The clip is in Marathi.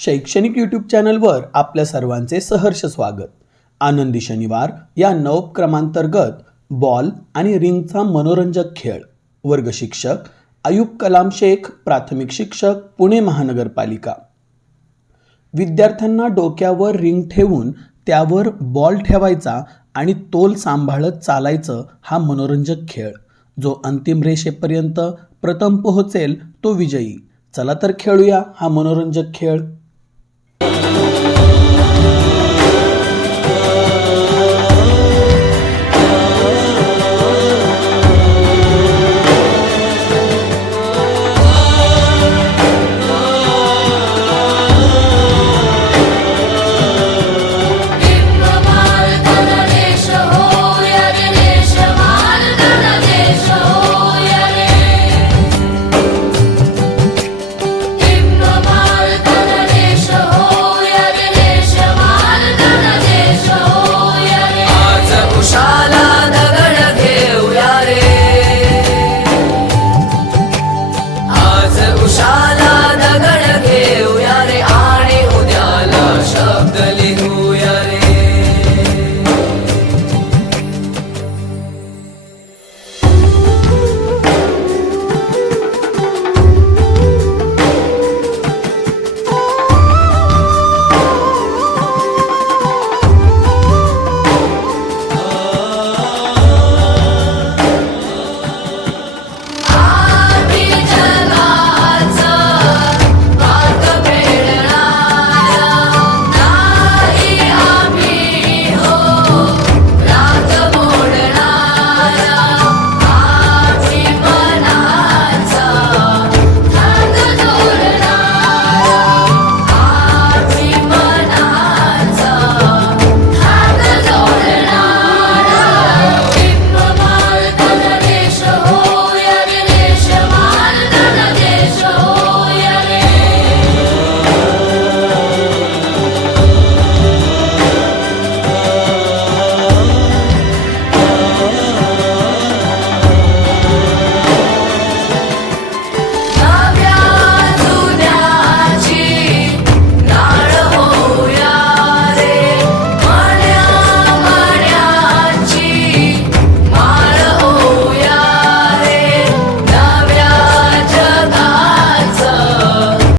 शैक्षणिक यूट्यूब चॅनलवर आपल्या सर्वांचे सहर्ष स्वागत. आनंदी शनिवार या नवक्रमांतर्गत बॉल आणि रिंगचा मनोरंजक खेळ. वर्ग शिक्षक अयूब कलाम शेख, प्राथमिक शिक्षक, पुणे महानगरपालिका. विद्यार्थ्यांना डोक्यावर रिंग ठेवून त्यावर बॉल ठेवायचा आणि तोल सांभाळत चालायचं हा मनोरंजक खेळ. जो अंतिम रेषेपर्यंत प्रथम पोहोचेल तो विजयी. चला तर खेळूया हा मनोरंजक खेळ.